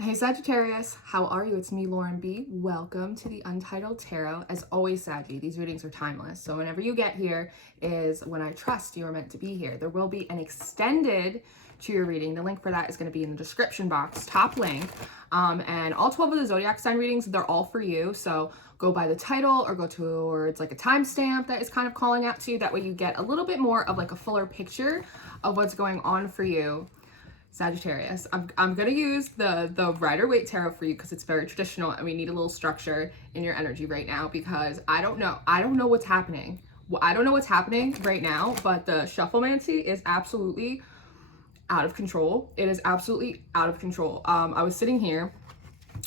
Hey Sagittarius, how are you? It's me, Lauren B. Welcome to the Untitled Tarot. As always, Saggy, these readings are timeless. So whenever you get here is when I trust you are meant to be here. There will be an extended to your reading. The link for that is going to be in the description box, top link. And all 12 of the zodiac sign readings, they're all for you. So go by the title or go towards like a timestamp that is kind of calling out to you. That way you get a little bit more of like a fuller picture of what's going on for you, Sagittarius. I'm gonna use the Rider-Waite Tarot for you because it's very traditional and we need a little structure in your energy right now because I don't know what's happening. I don't know what's happening right now, but the shufflemancy is absolutely out of control. It is absolutely out of control. I was sitting here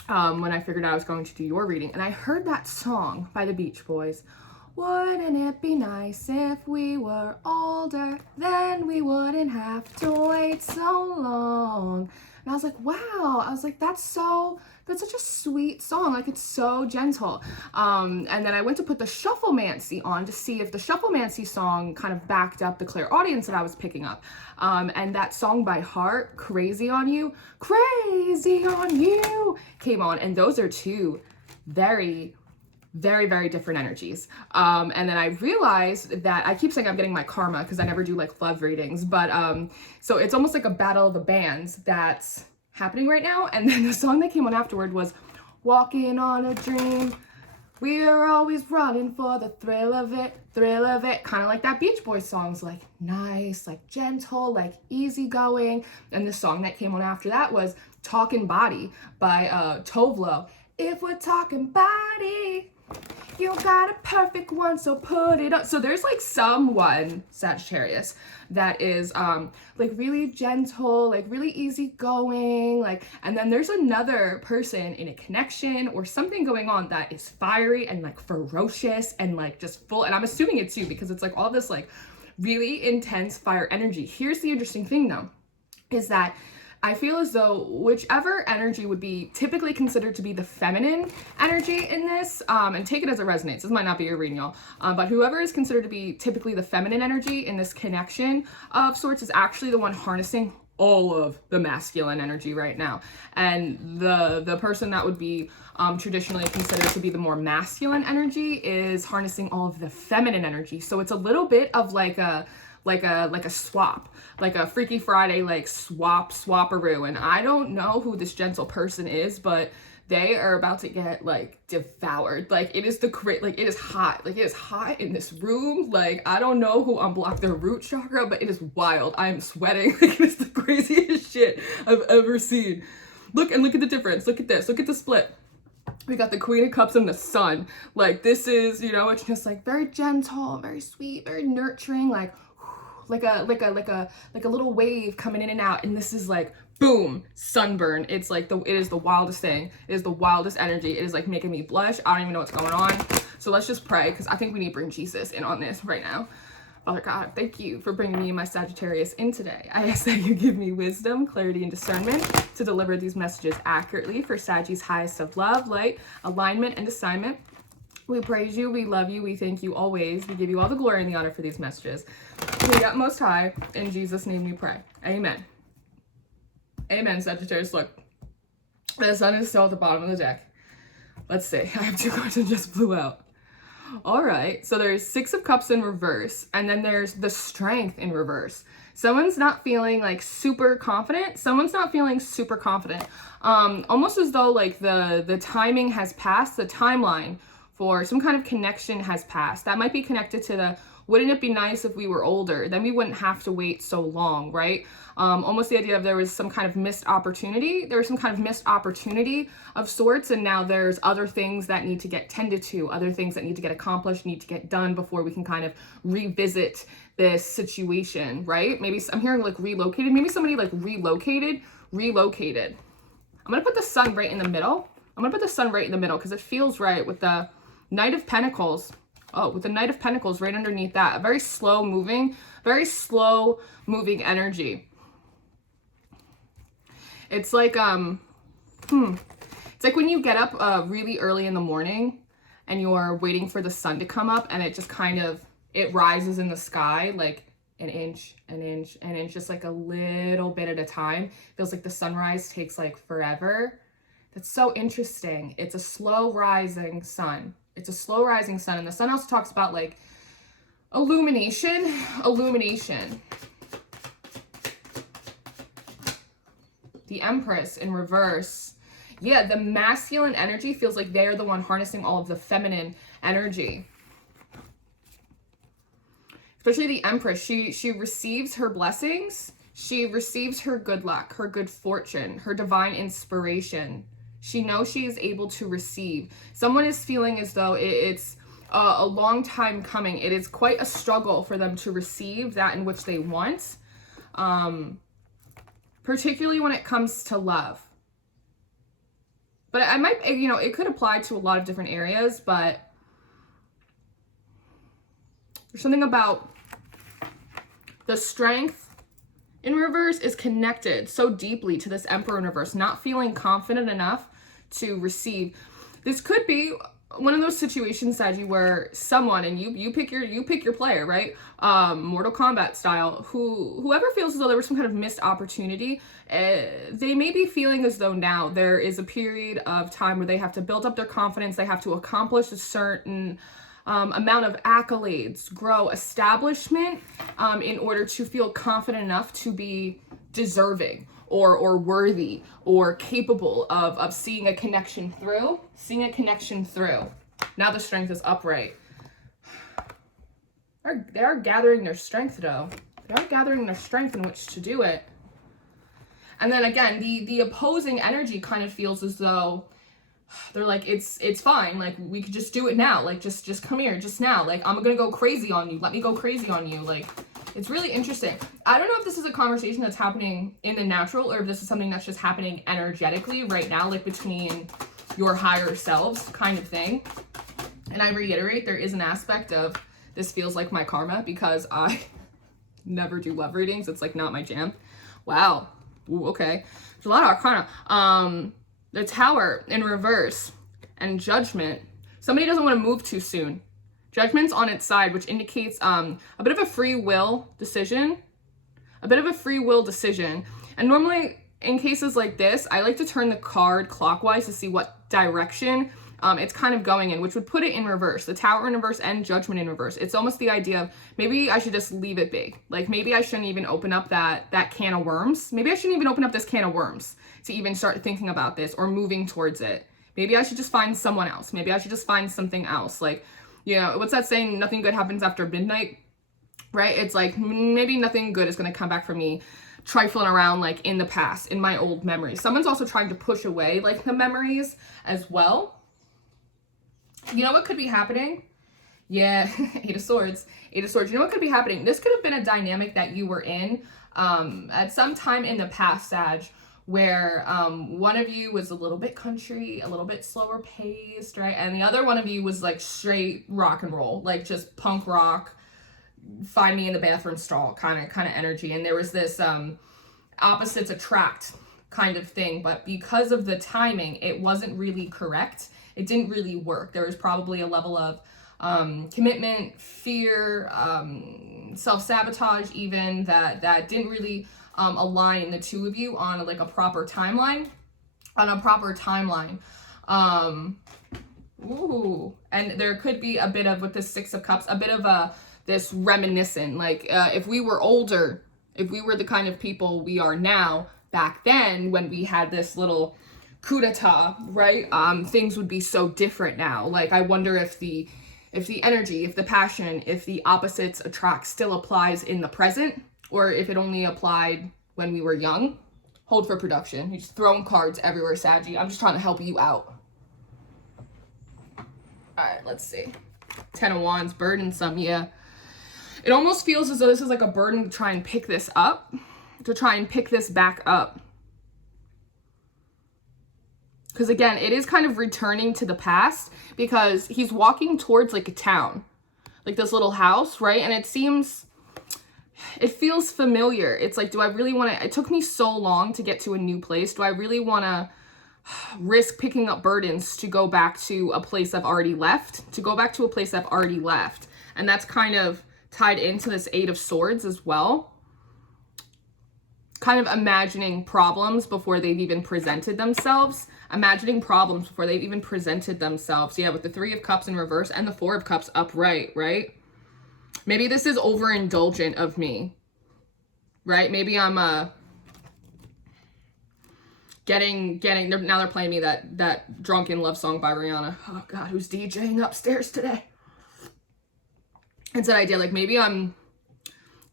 when I figured out I was going to do your reading and I heard that song by the Beach Boys. Wouldn't it be nice if we were older? Then we wouldn't have to wait so long. And I was like, wow. I was like, that's such a sweet song. Like, it's so gentle. And then I went to put the shufflemancy on to see if the shufflemancy song kind of backed up the clairaudience that I was picking up. And that song by Heart, Crazy on You, came on. And those are two very different energies. And then I realized that I keep saying I'm getting my karma because I never do like love readings, but so it's almost like a battle of the bands that's happening right now. And then the song that came on afterward was Walking on a Dream. We're always running for the thrill of it. Kind of like that Beach Boys song's like nice, like gentle, like easygoing. And the song that came on after that was Talkin' Body by Tovlo. If we're talking body, you got a perfect one, so put it up. So there's like someone, Sagittarius, that is like really gentle, like really easygoing, like, and then there's another person in a connection or something going on that is fiery and like ferocious and like just full, and I'm assuming it's you because it's like all this like really intense fire energy. Here's the interesting thing though, is that I feel as though whichever energy would be typically considered to be the feminine energy in this, and take it as it resonates. This might not be your reading, y'all, but whoever is considered to be typically the feminine energy in this connection of sorts is actually the one harnessing all of the masculine energy right now. And the person that would be traditionally considered to be the more masculine energy is harnessing all of the feminine energy. So it's a little bit of like a swap, like a Freaky Friday, like swapperoo. And I don't know who this gentle person is, but they are about to get like devoured. Like it is it is hot. Like it is hot in this room. Like I don't know who unblocked their root chakra, but it is wild. I am sweating. Like it is the craziest shit I've ever seen. Look at the difference. Look at this. Look at the split. We got the Queen of Cups and the Sun. Like this is, you know, it's just like very gentle, very sweet, very nurturing, like a little wave coming in and out. And this is like boom, sunburn. It's like it is the wildest thing. It is the wildest energy. It is like making me blush. I don't even know what's going on. So let's just pray because I think we need to bring Jesus in on this right now. Father God, thank you for bringing me and my Sagittarius in today. I ask that you give me wisdom, clarity, and discernment to deliver these messages accurately for Saggy's highest of love, light, alignment, and assignment. We praise you, we love you, we thank you always. We give you all the glory and the honor for these messages. We got Most High, in Jesus' name we pray. Amen. Amen, Sagittarius. Look, the sun is still at the bottom of the deck. Let's see. I have two cards that just blew out. All right, so there's Six of Cups in reverse, and then there's the Strength in reverse. Someone's not feeling like super confident. Someone's not feeling super confident. Almost as though like the timing has passed, the timeline for some kind of connection has passed. That might be connected to the, wouldn't it be nice if we were older? Then we wouldn't have to wait so long, right? Almost the idea of there was some kind of missed opportunity. There was some kind of missed opportunity of sorts, and now there's other things that need to get tended to, other things that need to get accomplished, need to get done before we can kind of revisit this situation, right? Maybe I'm hearing like relocated. Maybe somebody like relocated. I'm gonna put the Sun right in the middle. Because it feels right with the Knight of Pentacles. Oh, with the Knight of Pentacles right underneath that. A very slow moving energy. It's like, it's like when you get up really early in the morning and you're waiting for the sun to come up and it just kind of, it rises in the sky like an inch, an inch, an inch, just like a little bit at a time. Feels like the sunrise takes like forever. That's so interesting. It's a slow rising sun. It's a slow rising sun. And the sun also talks about like illumination. The Empress in reverse. Yeah, the masculine energy feels like they're the one harnessing all of the feminine energy. Especially the Empress. She receives her blessings. She receives her good luck, her good fortune, her divine inspiration. She knows she is able to receive. Someone is feeling as though it's a long time coming. It is quite a struggle for them to receive that in which they want. Particularly when it comes to love. But I might, you know, it could apply to a lot of different areas, but there's something about the Strength in reverse is connected so deeply to this Emperor in reverse, not feeling confident enough to receive. This could be one of those situations, Saggy, where someone, and you pick your player, right? Mortal Kombat style, whoever feels as though there was some kind of missed opportunity, they may be feeling as though now there is a period of time where they have to build up their confidence, they have to accomplish a certain amount of accolades, grow, establishment, in order to feel confident enough to be deserving or worthy or capable of seeing a connection through. Now the Strength is upright. They are gathering their strength though. They are gathering their strength in which to do it. And then again, the opposing energy kind of feels as though they're like, it's fine. Like, we could just do it now. Like, just come here, just now. Like, I'm gonna go crazy on you. Let me go crazy on you. Like, it's really interesting. I don't know if this is a conversation that's happening in the natural or if this is something that's just happening energetically right now, like between your higher selves kind of thing. And I reiterate, there is an aspect of this feels like my karma because I never do love readings. It's like not my jam. Wow. Ooh, okay. There's a lot of arcana. The Tower in reverse and Judgment. Somebody doesn't want to move too soon. Judgment's on its side, which indicates a bit of a free will decision. And normally in cases like this, I like to turn the card clockwise to see what direction it's kind of going in, which would put it in reverse. The Tower in reverse and Judgment in reverse. It's almost the idea of maybe I should just leave it be. Like maybe I shouldn't even open up that can of worms. Maybe I shouldn't even open up this can of worms to even start thinking about this or moving towards it. Maybe I should just find someone else. Maybe I should just find something else. Like, you know, what's that saying? Nothing good happens after midnight, right? It's like maybe nothing good is going to come back for me trifling around like in the past, in my old memories. Someone's also trying to push away like the memories as well. You know what could be happening? Yeah, Eight of Swords. You know what could be happening? This could have been a dynamic that you were in at some time in the past, Sag, where one of you was a little bit country, a little bit slower paced, right? And the other one of you was like straight rock and roll, like just punk rock, find me in the bathroom stall kind of energy. And there was this opposites attract kind of thing, but because of the timing, it wasn't really correct. It didn't really work. There was probably a level of commitment, fear, self-sabotage even that didn't really align the two of you on like a proper timeline. Ooh, and there could be a bit of, with the Six of Cups, a bit of this reminiscent, like if we were older, if we were the kind of people we are now, back then when we had this little coup d'etat, right? Things would be so different now. Like, I wonder if the energy, if the passion, if the opposites attract still applies in the present, or if it only applied when we were young. Hold for production. You're just throwing cards everywhere, Saggy. I'm just trying to help you out. All right, let's see. Ten of Wands, burdensome, yeah. It almost feels as though this is like a burden to try and pick this up, to try and pick this back up. Because again, it is kind of returning to the past because he's walking towards like a town, like this little house, right? And it feels familiar. It's like, do I really want to, it took me so long to get to a new place. Do I really want to risk picking up burdens to go back to a place I've already left, And that's kind of tied into this Eight of Swords as well. Kind of imagining problems before they've even presented themselves. Imagining problems before they've even presented themselves. Yeah, with the Three of Cups in reverse and the Four of Cups upright, right? Maybe this is overindulgent of me, right? Maybe I'm getting now they're playing me that drunken love song by Rihanna. Oh God, who's DJing upstairs today? It's that idea, like maybe I'm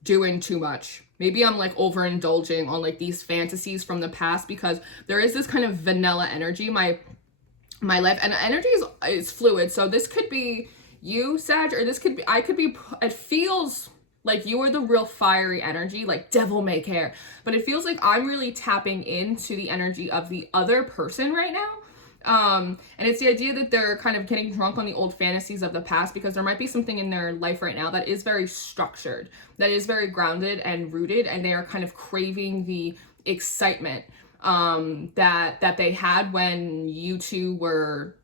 doing too much. Maybe I'm like overindulging on like these fantasies from the past, because there is this kind of vanilla energy my life, and energy is fluid. So this could be you, Sag, or this could be, it feels like you are the real fiery energy, like devil may care. But it feels like I'm really tapping into the energy of the other person right now. And it's the idea that they're kind of getting drunk on the old fantasies of the past, because there might be something in their life right now that is very structured, that is very grounded and rooted, and they are kind of craving the excitement that they had when you two were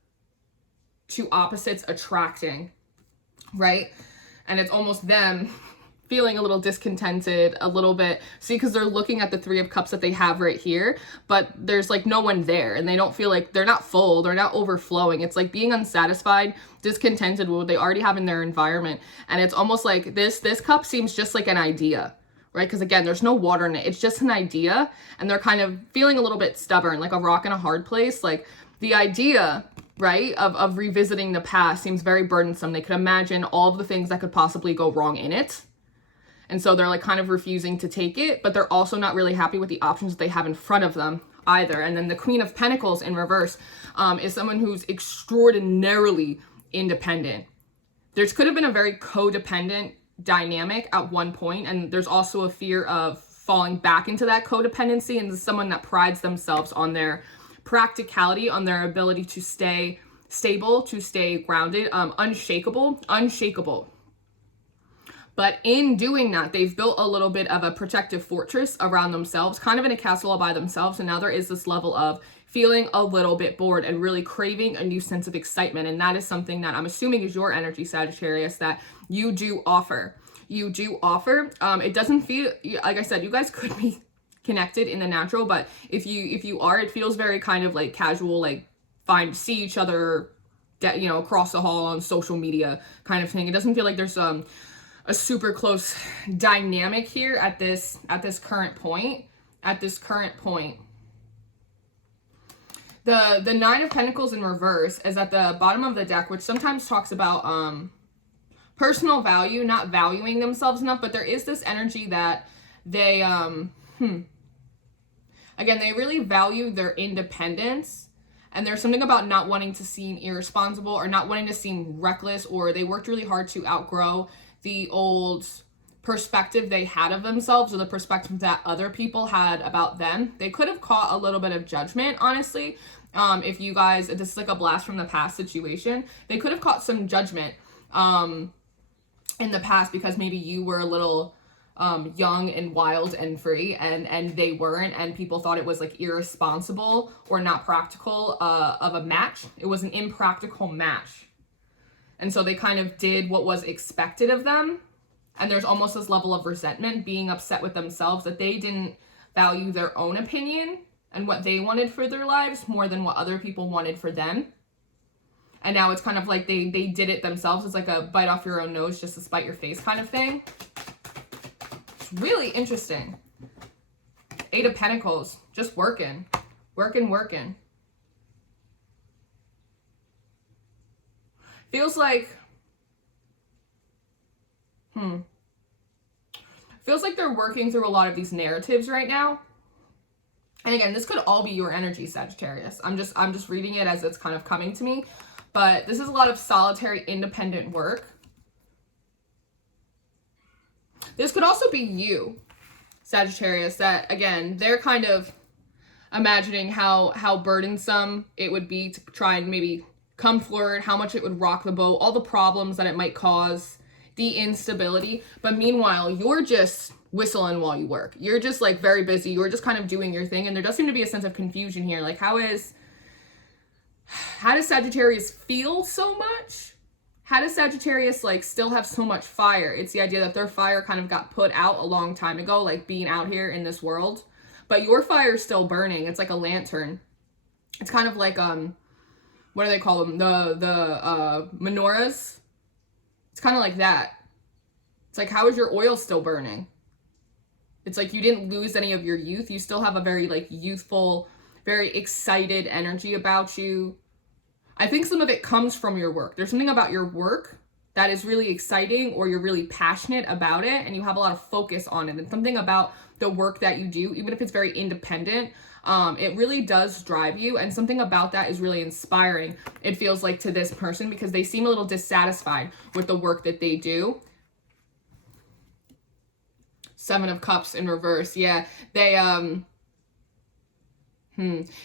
two opposites attracting, right? And it's almost them feeling a little discontented, a little bit, see, because they're looking at the Three of Cups that they have right here, but there's like no one there, and they don't feel like, they're not full, they're not overflowing. It's like being unsatisfied, discontented with what they already have in their environment. And it's almost like this cup seems just like an idea, right? Because again, there's no water in it, it's just an idea, and they're kind of feeling a little bit stubborn, like a rock in a hard place. Like the idea, right, of revisiting the past seems very burdensome. They could imagine all of the things that could possibly go wrong in it. And so they're like kind of refusing to take it, but they're also not really happy with the options that they have in front of them either. And then the Queen of Pentacles in reverse is someone who's extraordinarily independent. There could have been a very codependent dynamic at one point, and there's also a fear of falling back into that codependency, and someone that prides themselves on their practicality, on their ability to stay stable, to stay grounded, unshakable. But in doing that, they've built a little bit of a protective fortress around themselves, kind of in a castle all by themselves. And now there is this level of feeling a little bit bored and really craving a new sense of excitement. And that is something that I'm assuming is your energy, Sagittarius, that you do offer. You do offer. It doesn't feel, like I said, you guys could be connected in the natural, but if you are, it feels very kind of like casual, like see each other, you know, across the hall on social media kind of thing. It doesn't feel like there's a super close dynamic here at this current point. The Nine of Pentacles in reverse is at the bottom of the deck, which sometimes talks about personal value, not valuing themselves enough, but there is this energy that they again, they really value their independence. And there's something about not wanting to seem irresponsible or not wanting to seem reckless, or they worked really hard to outgrow the old perspective they had of themselves, or the perspective that other people had about them. They could have caught a little bit of judgment, honestly. If you guys, this is like a blast from the past situation, they could have caught some judgment in the past, because maybe you were a little young and wild and free, and they weren't, and people thought it was like irresponsible or not practical of a match. It was an impractical match. And so they kind of did what was expected of them. And there's almost this level of resentment, being upset with themselves that they didn't value their own opinion and what they wanted for their lives more than what other people wanted for them. And now it's kind of like they did it themselves. It's like a bite off your own nose just to spite your face kind of thing. It's really interesting. Eight of Pentacles, just working. Feels like, feels like they're working through a lot of these narratives right now. And again, this could all be your energy, Sagittarius. I'm just reading it as it's kind of coming to me. But this is a lot of solitary, independent work. This could also be you, Sagittarius, that again, they're kind of imagining how burdensome it would be to try and maybe come forward, how much it would rock the boat, all the problems that it might cause, the instability. But meanwhile, you're just whistling while you work. You're just like very busy. You're just kind of doing your thing. And there does seem to be a sense of confusion here. Like how does Sagittarius feel so much? how does Sagittarius like still have so much fire? It's the idea that their fire kind of got put out a long time ago, like being out here in this world, but your fire is still burning. It's like a lantern. It's kind of like what do they call them? The menorahs. It's kind of like that. It's like, how is your oil still burning? It's like you didn't lose any of your youth. You still have a very like youthful, very excited energy about you. I think some of it comes from your work. There's something about your work that is really exciting, or you're really passionate about it and you have a lot of focus on it. And something about the work that you do, even if it's very independent, it really does drive you. And something about that is really inspiring, it feels like, to this person, because they seem a little dissatisfied with the work that they do. 7 of Cups in reverse. Yeah, they,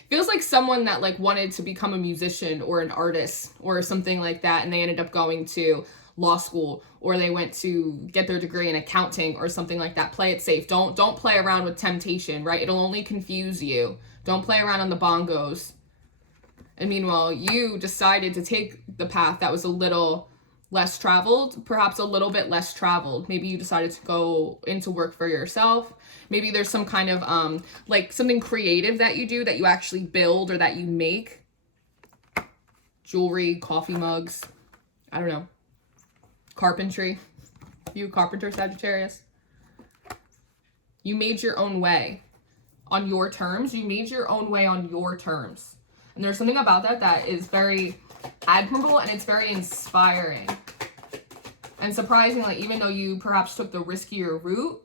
feels like someone that like wanted to become a musician or an artist or something like that, and they ended up going to law school, or they went to get their degree in accounting or something like that. Play it safe. Don't play around with temptation, right? It'll only confuse you. Don't play around on the bongos. And meanwhile, you decided to take the path that was a little less traveled, perhaps a little bit less traveled. Maybe you decided to go into work for yourself. Maybe there's some kind of like something creative that you do, that you actually build or that you make. Jewelry, coffee mugs, I don't know. Carpentry. You carpenter, Sagittarius. You made your own way on your terms. You made your own way on your terms. And there's something about that that is very admirable, and it's very inspiring. And surprisingly, even though you perhaps took the riskier route,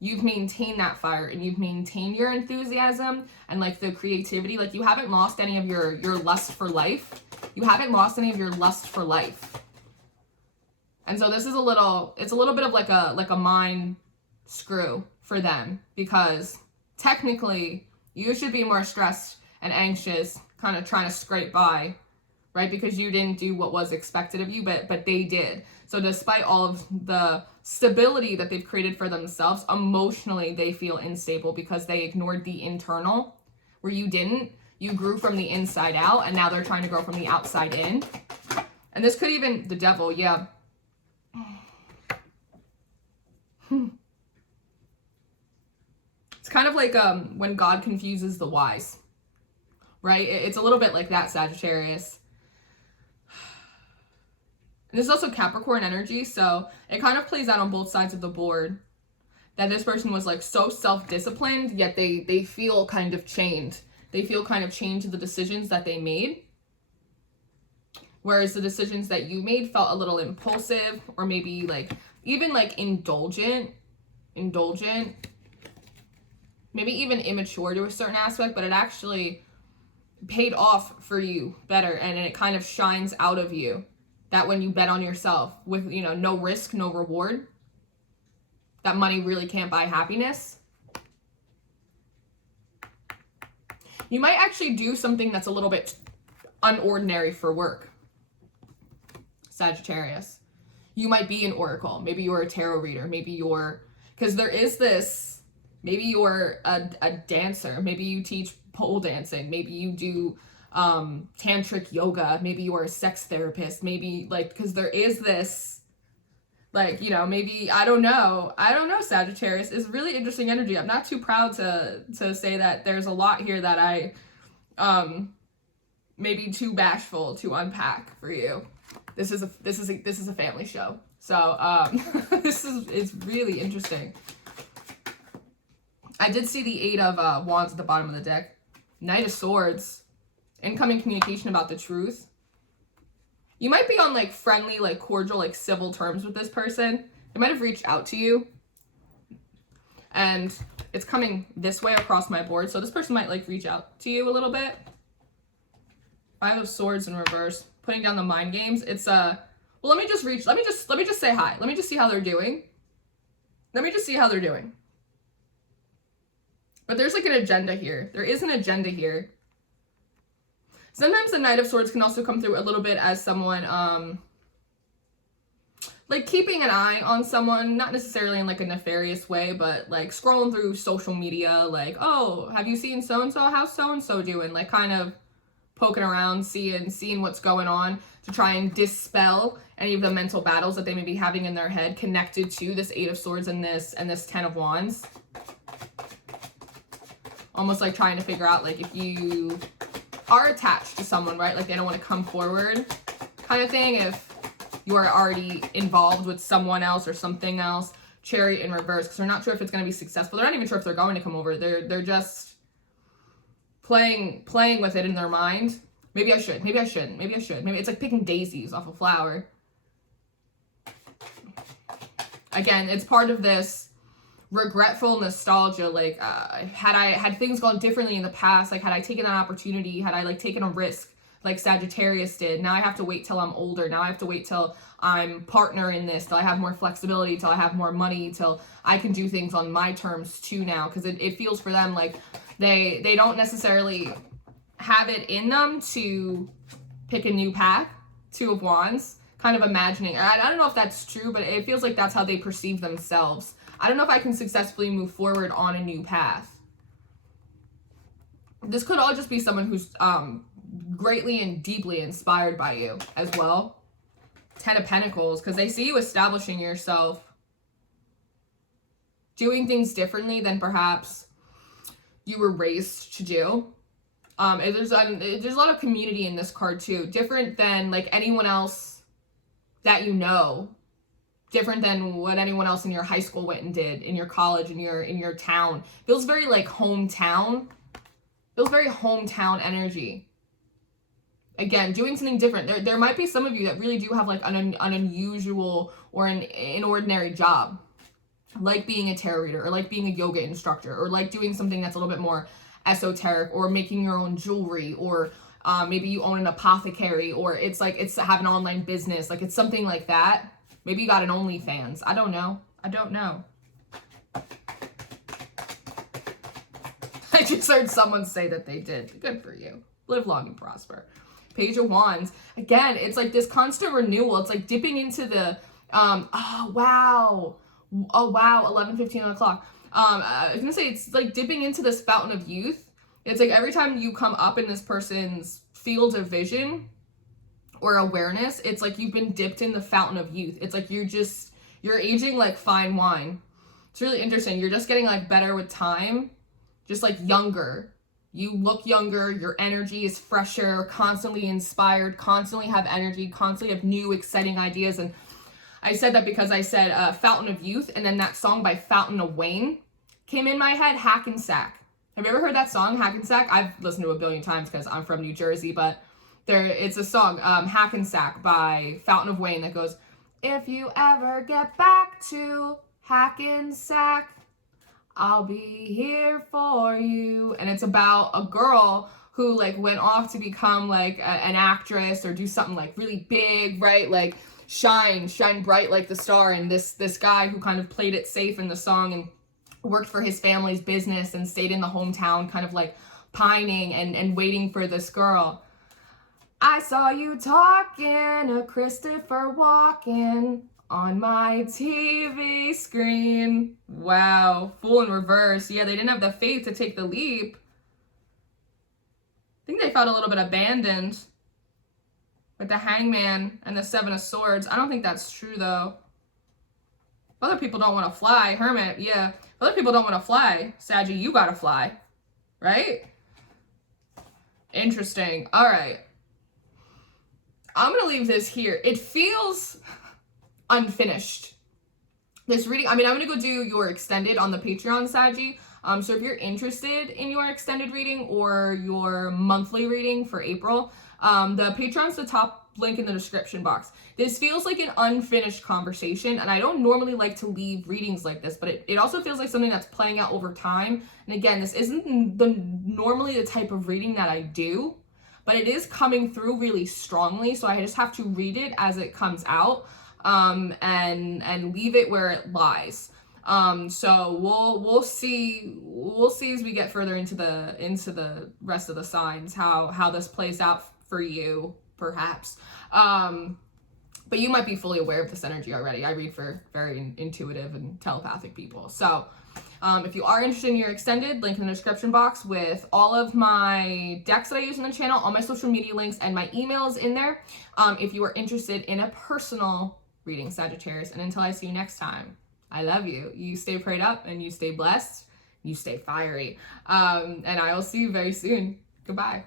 you've maintained that fire and you've maintained your enthusiasm and like the creativity. Like you haven't lost any of your lust for life. You haven't lost any of your lust for life. And so this is it's a little bit of like a mind screw for them, because technically you should be more stressed and anxious, kind of trying to scrape by, right? Because you didn't do what was expected of you, but they did. So despite all of the stability that they've created for themselves, emotionally they feel unstable because they ignored the internal, where you didn't. You grew from the inside out, and now they're trying to grow from the outside in. And this could even, the devil, yeah. It's kind of like when God confuses the wise, right? It's a little bit like that, Sagittarius. And there's also Capricorn energy, so it kind of plays out on both sides of the board. That this person was like so self-disciplined, yet they feel kind of chained. They feel kind of chained to the decisions that they made. Whereas the decisions that you made felt a little impulsive, or maybe like even like indulgent, maybe even immature to a certain aspect, but it actually paid off for you better, and it kind of shines out of you. That when you bet on yourself with, you know, no risk, no reward, that money really can't buy happiness. You might actually do something that's a little bit unordinary for work, Sagittarius. You might be an oracle. Maybe you're a tarot reader. Maybe you're, because there is this, maybe you're a dancer. Maybe you teach pole dancing. Maybe you do tantric yoga. Maybe you are a sex therapist. Maybe like, because there is this, like, you know, maybe, I don't know, Sagittarius. Is really interesting energy. I'm not too proud to say that there's a lot here that I maybe too bashful to unpack for you. This is a family show. So this is really interesting. I did see the 8 of Wands at the bottom of the deck. Knight of Swords. Incoming communication about the truth. You might be on like friendly, like cordial, like civil terms with this person. They might have reached out to you. And it's coming this way across my board. So this person might like reach out to you a little bit. 5 of Swords in reverse. Putting down the mind games. It's well, let me just say hi. Let me just see how they're doing. But there's like an agenda here. There is an agenda here. Sometimes the Knight of Swords can also come through a little bit as someone, like keeping an eye on someone, not necessarily in like a nefarious way, but like scrolling through social media, like, oh, have you seen so-and-so? How's so-and-so doing? Like kind of poking around, seeing what's going on to try and dispel any of the mental battles that they may be having in their head connected to this Eight of Swords and this Ten of Wands. Almost like trying to figure out, like, if you are attached to someone, right? Like they don't want to come forward kind of thing. If you are already involved with someone else or something else. Chariot in reverse, because they're not sure if it's going to be successful. They're not even sure if they're going to come over. They're just playing with it in their mind. Maybe I should. Maybe I shouldn't. Maybe I should. Maybe it's like picking daisies off a flower. Again, it's part of this regretful nostalgia. Like, had things gone differently in the past, like had I taken that opportunity, had I like taken a risk like Sagittarius did, now I have to wait till I'm older. Now I have to wait till I'm partner in this, till I have more flexibility, till I have more money, till I can do things on my terms too now. Because it feels for them like they don't necessarily have it in them to pick a new path. Two of Wands, kind of imagining. I don't know if that's true, but it feels like that's how they perceive themselves. I don't know if I can successfully move forward on a new path. This could all just be someone who's greatly and deeply inspired by you as well. Ten of Pentacles, because they see you establishing yourself, doing things differently than perhaps you were raised to do. There's a lot of community in this card too, different than like anyone else that you know, different than what anyone else in your high school went and did, in your college, in your town. Feels very like hometown. Feels very hometown energy. Again, doing something different. There might be some of you that really do have like an unusual or an inordinary job, like being a tarot reader, or like being a yoga instructor, or like doing something that's a little bit more esoteric, or making your own jewelry, or maybe you own an apothecary, or it's have an online business. Like it's something like that. Maybe you got an OnlyFans. I don't know. I don't know. I just heard someone say that they did. Good for you. Live long and prosper. Page of Wands. Again, it's like this constant renewal. It's like dipping into the, oh wow, 11:15 o'clock. I was gonna say it's like dipping into this fountain of youth. It's like every time you come up in this person's field of vision or awareness, it's like you've been dipped in the fountain of youth. It's like you're aging like fine wine. It's really interesting. You're just getting like better with time, just like younger. You look younger, your energy is fresher, constantly inspired, constantly have energy, constantly have new exciting ideas. And I said that because I said Fountain of Youth, and then that song by Fountain of Wayne came in my head, Hackensack. Have you ever heard that song, Hackensack? I've listened to it a billion times because I'm from New Jersey, but it's a song, Hackensack by Fountain of Wayne, that goes, if you ever get back to Hackensack, I'll be here for you. And it's about a girl who like went off to become like an actress or do something like really big, right? Like shine bright like the star. And this guy who kind of played it safe in the song and worked for his family's business and stayed in the hometown, kind of like pining and waiting for this girl. I saw you talking to Christopher Walken on my TV screen. Wow. Fool in reverse. Yeah, they didn't have the faith to take the leap. I think they felt a little bit abandoned with the Hangman and the Seven of Swords. I don't think that's true, though. Other people don't want to fly. Hermit, yeah. Other people don't want to fly. Saggy, you gotta fly. Right? Interesting. All right. I'm going to leave this here. It feels unfinished, this reading. I mean, I'm going to go do your extended on the Patreon, Saggy. So if you're interested in your extended reading or your monthly reading for April, the Patreon's the top link in the description box. This feels like an unfinished conversation, and I don't normally like to leave readings like this, but it also feels like something that's playing out over time. And again, this isn't normally the type of reading that I do, but it is coming through really strongly, so I just have to read it as it comes out, and leave it where it lies. So we'll see as we get further into the rest of the signs how this plays out for you, perhaps. But you might be fully aware of this energy already. I read for very intuitive and telepathic people. So If you are interested in your extended, link in the description box with all of my decks that I use on the channel, all my social media links, and my emails in there. If you are interested in a personal reading, Sagittarius. And until I see you next time, I love you. You stay prayed up and you stay blessed. You stay fiery. And I will see you very soon. Goodbye.